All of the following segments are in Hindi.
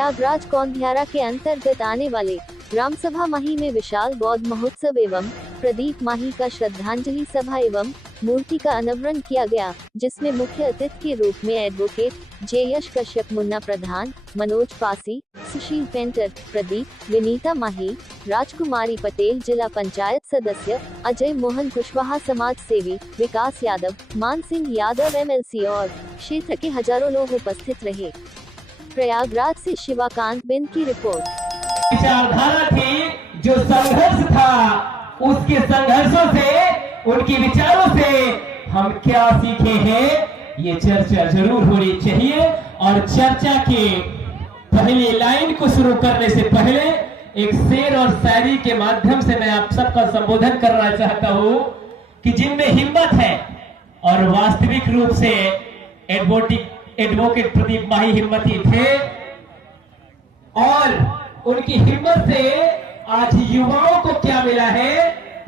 प्रयागराज कौंधियारा के अंतर्गत आने वाले ग्रामसभा माही में विशाल बौद्ध महोत्सव एवं प्रदीप माही का श्रद्धांजलि सभा एवं मूर्ति का अनावरण किया गया, जिसमें मुख्य अतिथि के रूप में एडवोकेट जे यश कश्यप, मुन्ना प्रधान, मनोज पासी, सुशील पेंटर, प्रदीप, विनीता माही, राजकुमारी पटेल, जिला पंचायत सदस्य अजय मोहन कुशवाहा, समाज सेवी विकास यादव, मान सिंह यादव एमएलसी और क्षेत्र के हजारों लोग उपस्थित रहे। प्रयागराज से शिवाकांत बिंद की रिपोर्ट। विचारधारा थी, जो संघर्ष था, उसके संघर्षों से, उनके विचारों से हम क्या सीखे हैं, ये चर्चा जरूर होनी चाहिए। और चर्चा के पहली लाइन को शुरू करने से पहले एक शेर और शायरी के माध्यम से मैं आप सबका संबोधन करना चाहता हूं कि जिनमें हिम्मत है और वास्तविक रूप से एडवोकेट प्रदीप माही हिम्मती थे और उनकी हिम्मत से आज युवाओं को क्या मिला है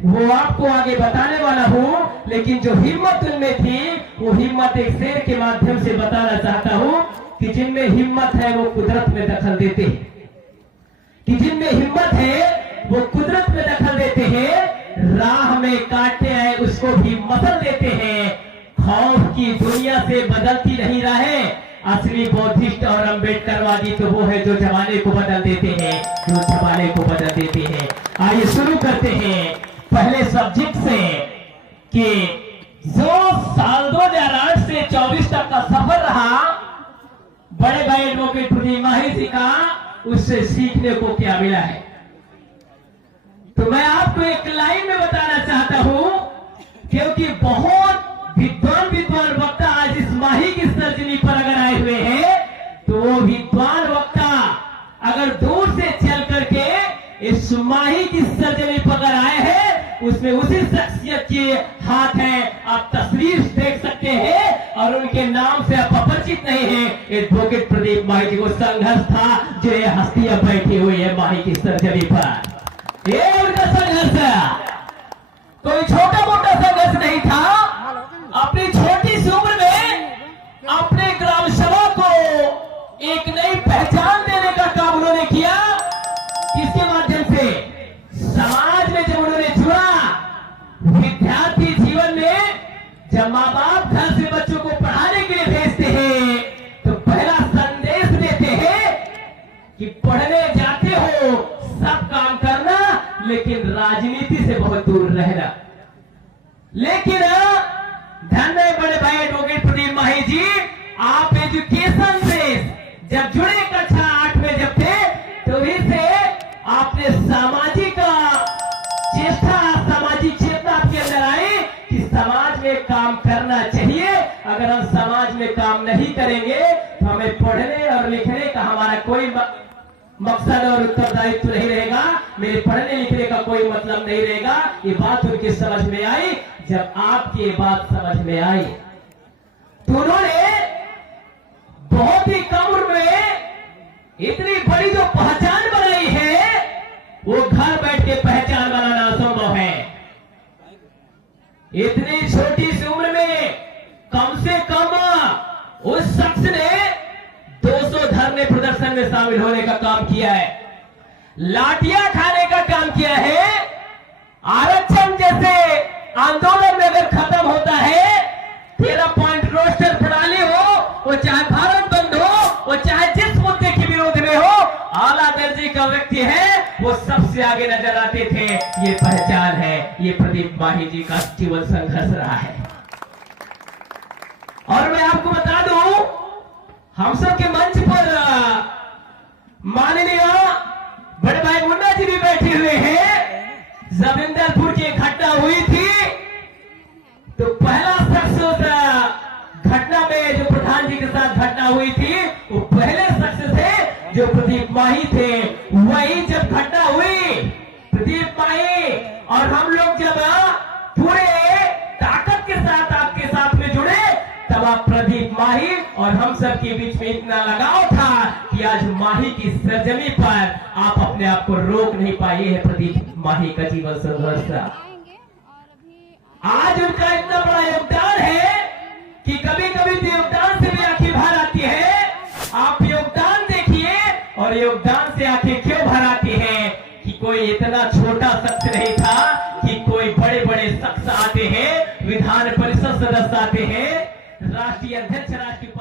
वो आपको आगे बताने वाला हूं। लेकिन जो हिम्मत उनमें थी वो हिम्मत एक शेर के माध्यम से बताना चाहता हूं कि जिनमें हिम्मत है वो कुदरत में दखल देते हैं, कि जिनमें हिम्मत है वो कुदरत में दखल देते हैं, राह में काटे आए उसको भी मसल देते हैं। खौफ की दुनिया से बदलती नहीं राहें, असली बौद्धिस्ट और अम्बेडकरवादी तो वो है जो जमाने को बदल देते हैं, जो जमाने को बदल देते हैं। आइए शुरू करते हैं पहले सब्जेक्ट से कि जो साल 2008 से 24 तक का सफर रहा बड़े भाई एडवोकेट प्रदीप माही जी का, उससे सीखने को क्या मिला है। तो मैं आपको एक लाइन में बताना चाहता हूं, क्योंकि बहुत विद्वान वक्ता आज इस माही की सर्जनी पर अगर आए हुए हैं तो वो विद्वान वक्ता अगर दूर से चल करके इस माही की सर्जनी पर अगर आए हैं, उसमें उसी शख्सियत के हाथ हैं, आप तस्वीर देख सकते हैं और उनके नाम से आप अपरिचित नहीं है। एडवोकेट प्रदीप माही जी को संघर्ष था, जो ये हस्तियां बैठी हुई है माही की सर्जनी पर, ये उनका संघर्ष है, कोई छोटा मोटा संघर्ष नहीं था। अपनी छोटी सी उम्र में अपने ग्राम सभा को एक नई पहचान देने का काम उन्होंने किया। किसके माध्यम से? समाज में जब उन्होंने जुड़ा, विद्यार्थी जीवन में जब माँ बाप घर से बच्चों को पढ़ाने के लिए भेजते हैं तो पहला संदेश देते हैं कि पढ़ने जाते हो सब काम करना, लेकिन राजनीति से बहुत दूर रहना। लेकिन धन है बड़े भाई एडवोकेट प्रदीप माही जी, आप एजुकेशन से जब जुड़े कक्षा 8 में जब थे तो भी से आपने सामाजिक चेष्टा, सामाजिक चेतना आपके अंदर आई कि समाज में काम करना चाहिए। अगर हम समाज में काम नहीं करेंगे तो हमें पढ़ने और लिखने का हमारा कोई मकसद और उत्तरदायित्व नहीं रहेगा, मेरे पढ़ने लिखने का कोई मतलब नहीं रहेगा। ये बात उनकी समझ में आई। जब आपकी ये बात समझ में आई तो उन्होंने बहुत ही कम उम्र में इतनी बड़ी जो पहचान बनाई है, वो घर बैठ के पहचान बनाना असंभव है। इतनी छोटी सी उम्र में कम से कम उस शख्स ने 200 धरने प्रदर्शन में शामिल होने का काम किया है, लाठियां खाने का काम किया है। आरक्षण जैसे आंदोलन में अगर खत्म होता है, 13 पॉइंट रोस्टर प्रणाली हो, वो चाहे भारत बंद हो, वो चाहे जिस मुद्दे के विरोध में हो, आला दर्जे का व्यक्ति है, वो सबसे आगे नजर आते थे। ये पहचान है, ये प्रदीप माही जी का जीवन संघर्ष रहा है। और मैं आपको बता दूं, हम सब के मंच पर माननीय बड़े भाई मुन्ना जी भी बैठे हुए हैं। जब इंदरपुर की घटना हुई थी तो पहला शख्स उस घटना में जो प्रधान जी के साथ घटना हुई थी, वो पहले शख्स थे जो प्रदीप माही थे। वही जब घटना हुई, प्रदीप माही और हम लोग जब पूरे ताकत के साथ आपके साथ में जुड़े, तब आप प्रदीप माही और हम सब के बीच में इतना लगाव था कि आज माही की सर्जनी पर आप अपने आप को रोक नहीं पाए। है प्रदीप माही का जीवन संघर्ष। आज उनका इतना बड़ा योगदान है कि कभी कभी योगदान से भी आंखें बाहर आती है। आप योगदान देखिए और योगदान से आंखें क्यों भर आती हैं कि कोई इतना छोटा शख्स नहीं था कि कोई बड़े बड़े शख्स आते हैं, विधान परिषद सदस्य आते हैं, राष्ट्रीय अध्यक्ष राष्ट्रीय